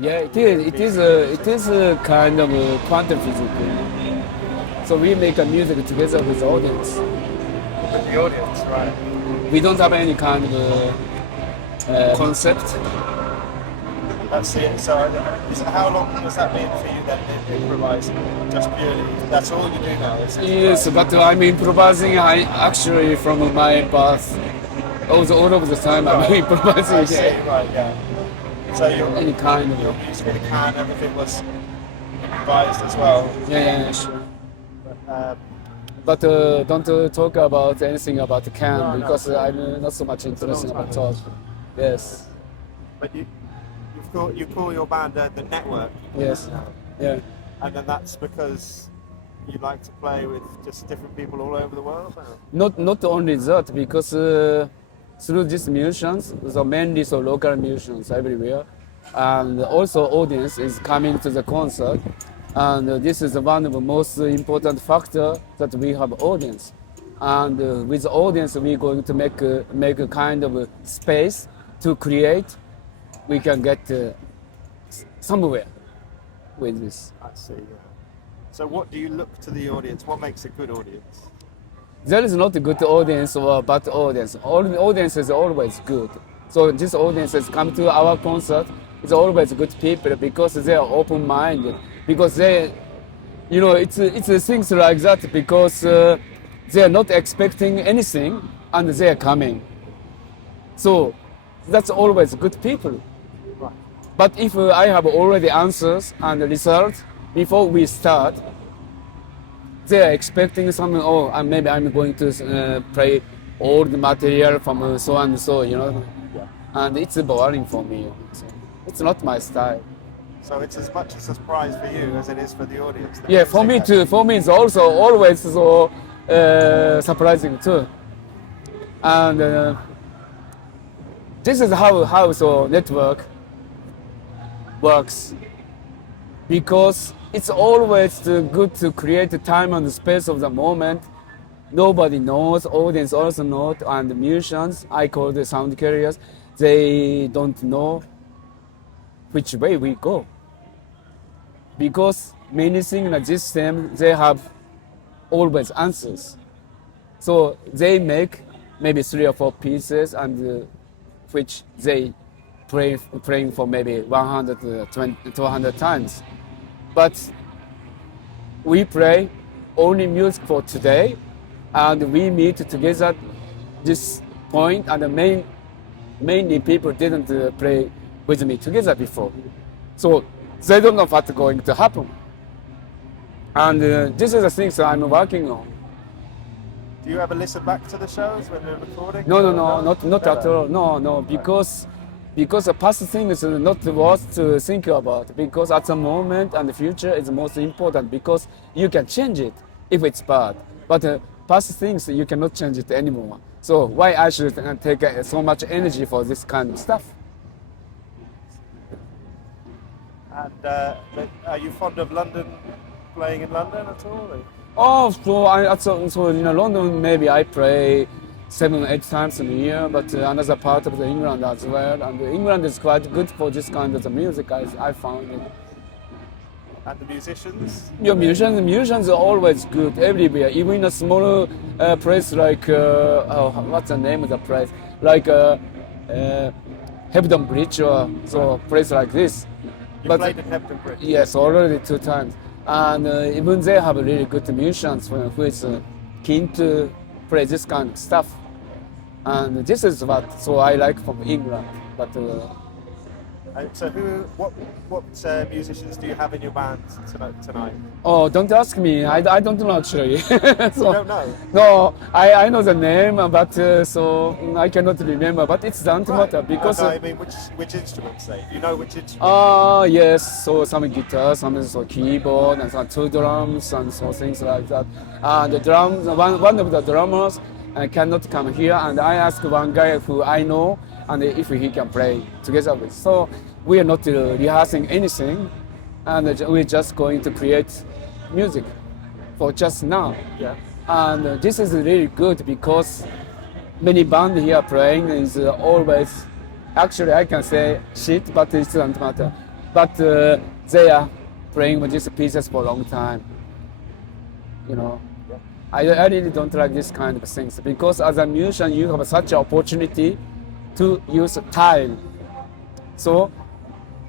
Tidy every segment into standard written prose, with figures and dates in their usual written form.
Yeah, it is. It is a kind of a quantum physics. So we make a music together with the audience. With the audience, right? We don't have any kind of concept. That's it. So, how long has that been for you then, improvising? Just purely, that's all you do now, is it? Yes, but I'm improvising. I actually from my past, all of the time I'm improvising. I see, right, yeah. So Any kind of. your music in the can, everything was improvised as well. Yeah, sure. Um, But don't talk about anything about the can No, because no. I'm not so much interested about talk. Yes, but you call your band the Network, yes, yeah. and then that's because you like to play with just different people all over the world? Or? Not only that, because through these musicians, so mainly so local musicians everywhere, and also audience is coming to the concert, and this is one of the most important factor that we have audience, and with the audience we're going to make a kind of a space to create. We can get somewhere with this. I see. Yeah. So what do you look to the audience? What makes a good audience? There is not a good audience or bad audience. All the audience is always good. So this audience has come to our concert. It's always good people because they are open-minded. Because they, it's things like that because they are not expecting anything and they are coming. So that's always good people. Right. But if I have already answers and results before we start, they are expecting something. Oh, maybe I'm going to play all the material from so and so, Yeah. and it's boring for me. So it's not my style. So it's as much a surprise for you as it is for the audience. Yeah, for me too. For me, it's also always so surprising too. And this is how so network works, because it's always good to create the time and the space of the moment. Nobody knows, audience also not, and the musicians, I call the sound carriers, they don't know which way we go. Because many things in the system, they have always answers. So they make maybe 3 or 4 pieces, and which they playing for maybe 100, 200 times. But we play only music for today, and we meet together this point, and mainly people didn't play with me together before. So they don't know what's going to happen. And this is the things that I'm working on. Do you ever listen back to the shows when they're recording? No, not at all. No, because the past things is not worth to think about. Because at the moment and the future is most important. Because you can change it if it's bad, but past things you cannot change it anymore. So why I should take so much energy for this kind of stuff? And are you fond of London, playing in London at all? Or? Oh, so in London maybe I play 7 or 8 times in a year, but another part of the England as well. And England is quite good for this kind of music. I found it. And the musicians? Your musicians are always good everywhere, even in a smaller place like what's the name of the place? Like Hebden Bridge or so place like this. You played in Hebden Bridge? Yes, already 2 times. And even they have really good musicians who is keen to play this kind of stuff. And this is so I like from England. But so what musicians do you have in your band tonight? oh, don't ask me. I don't know actually. So, You don't know? No, I know the name, but so I cannot remember. But it's doesn't matter because. No, I mean, which instruments? Say, do you know which instruments? Yes. So some guitar, some so keyboard, and some 2 drums, and so things like that. And the drums. One of the drummers cannot come here, and I asked one guy who I know, and if he can play together with. So we are not rehearsing anything, and we're just going to create music for just now. Yeah. And this is really good because many bands here playing is always, actually I can say shit, but it doesn't matter. but they are playing with these pieces for a long time. You know, I really don't like this kind of things because as a musician, you have such an opportunity to use time. So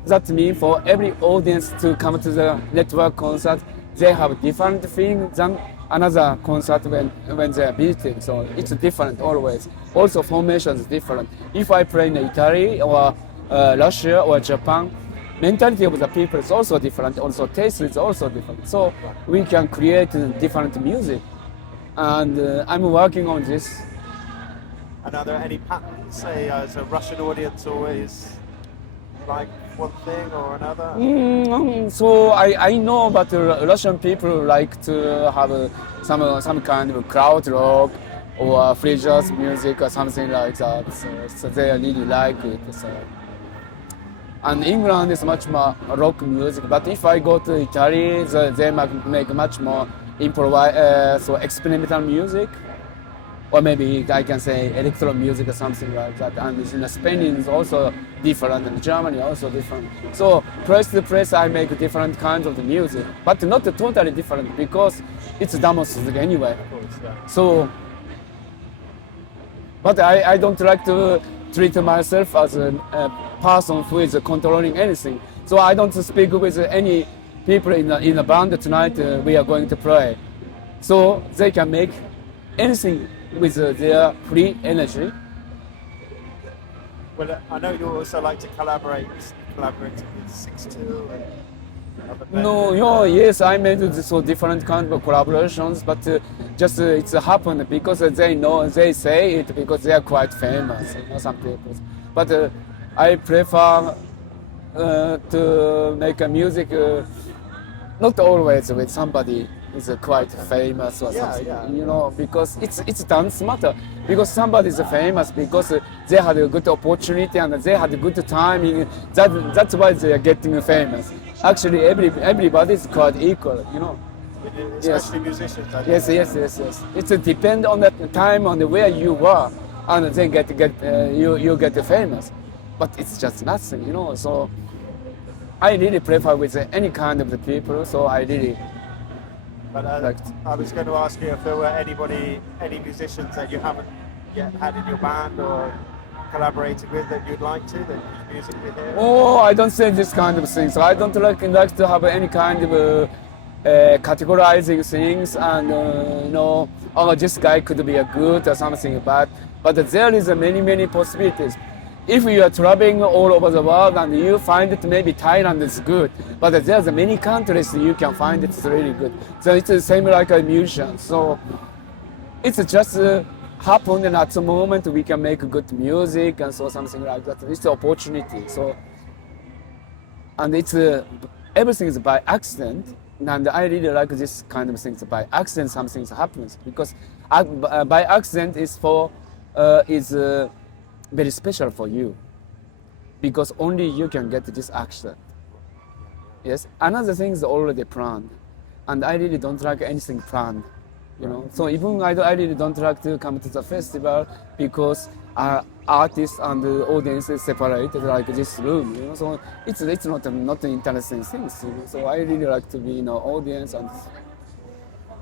that means for every audience to come to the network concert, they have different feeling than another concert when they are visiting. So it's different always. Also formation is different. If I play in Italy or Russia or Japan, mentality of the people is also different. Also taste is also different. So we can create different music. And I'm working on this. And are there any patterns, say, as a Russian audience always like one thing or another? So I know, but Russian people like to have some kind of crowd rock or free jazz music or something like that. So they really like it. So. And England is much more rock music, but if I go to Italy, they make much more so experimental music, or maybe I can say electro music or something like that. And in Spain is also different, and Germany also different. So place to place, I make different kinds of the music, but not totally different because it's Damo Suzuki anyway. Of course, yeah. So, but I don't like to treat myself as a person who is controlling anything. So I don't speak with any people in the band tonight. We are going to play, so they can make anything with their free energy. Well, I know you also like to collaborate with 6-2 and other bands. Yes, I made so different kind of collaborations, but just it's happened because they say it because they are quite famous, some people. But I prefer to make a music not always with somebody is quite famous or something, because it's dance matter. Because somebody is famous because they had a good opportunity and they had a good timing. That's why they are getting famous. Actually, everybody is quite equal, Especially musicians. Yes. It depends on the time, on where you were, and then you get famous. But it's just nothing, So I really prefer with any kind of the people. So I really. But I was going to ask you if there were any musicians that you haven't yet had in your band or collaborated with that you'd like to, that you musically hear? Oh, I don't say this kind of things. I don't like to have any kind of categorizing things and this guy could be a good or something bad. But there is many possibilities. If you are traveling all over the world and you find it maybe Thailand is good, but there's many countries you can find it's really good. So it's the same like a musician. So it's just happened, and at the moment we can make good music and so something like that. It's an opportunity. So and it's everything is by accident, and I really like this kind of things. By accident, something happens because by accident is very special for you, because only you can get this action. Yes, another thing is already planned, and I really don't like anything planned, So even I really don't like to come to the festival because artists and the audience is separated like this room, So it's not interesting things, So I really like to be in the audience and.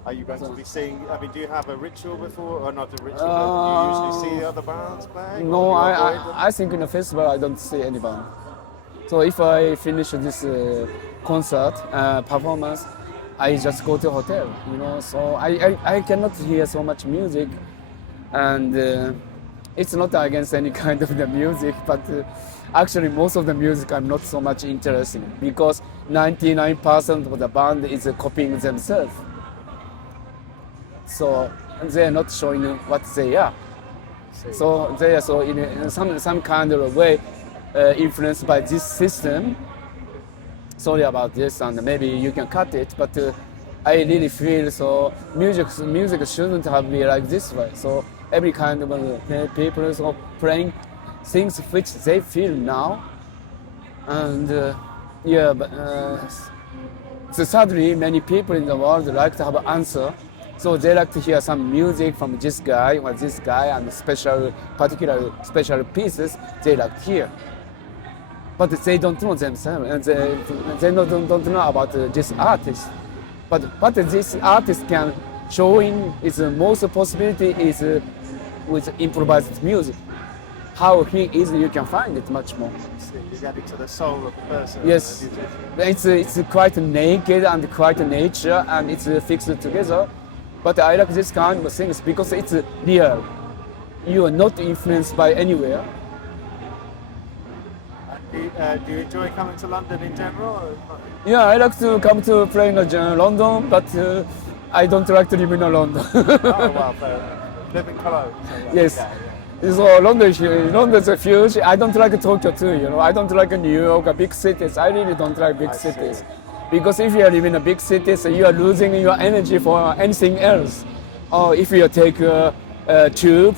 Are you going to be seeing? Do you have a ritual before, or not a ritual? Do you usually see the other bands playing? No, I think in the festival I don't see any band. So if I finish this concert performance, I just go to hotel. So I cannot hear so much music, and it's not against any kind of the music, but actually most of the music I'm not so much interested in because 99% of the band is copying themselves. So they are not showing what they are. So they are in some kind of way influenced by this system. Sorry about this, and maybe you can cut it. But I really feel so music shouldn't have been like this way. So every kind of people so playing things which they feel now, and so sadly many people in the world like to have an answer. So they like to hear some music from this guy or this guy, and particular special pieces they like to hear. but they don't know themselves, and they don't know about this artist. But what this artist can showing is the most possibility is with improvised music. How he is, you can find it much more. You're getting to the soul of the person. Yes, it's quite naked and quite nature, and it's fixed together. But I like this kind of things because it's real. You are not influenced by anywhere. Do you enjoy coming to London in general? Or? Yeah, I like to come to play in London, but I don't like to live in London. Oh, well, live in Cologne. So Yes. yeah. So London's huge. I don't like Tokyo too. I don't like New York, big cities. I really don't like big cities, because if you live in a big city, so you are losing your energy for anything else. Or if you take a tube,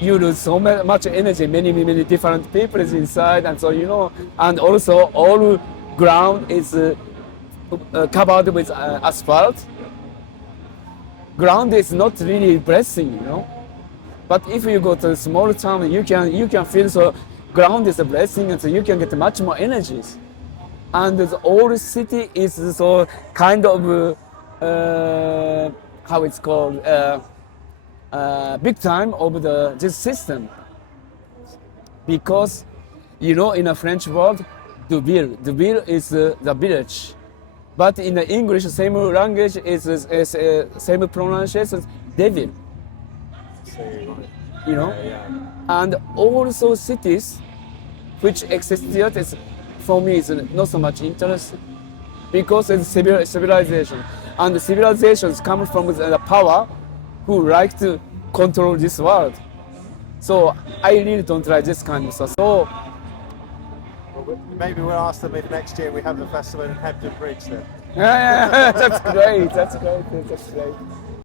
you lose so much energy. Many different people is inside, and so and also all ground is covered with asphalt. Ground is not really blessing, But if you go to a small town, you can feel so ground is a blessing, and so you can get much more energies. And the old city is so kind of how it's called big time of this system, because in a French word, the ville is the village, but in the English same language is same pronunciation, devil. And also cities which exist here is, for me, is not so much interesting, because it's civilization, and the civilizations come from the power who like to control this world. So I really don't like this kind of stuff. So maybe we'll ask them if next year we have the festival in Hebden Bridge then. yeah, that's great. That's great.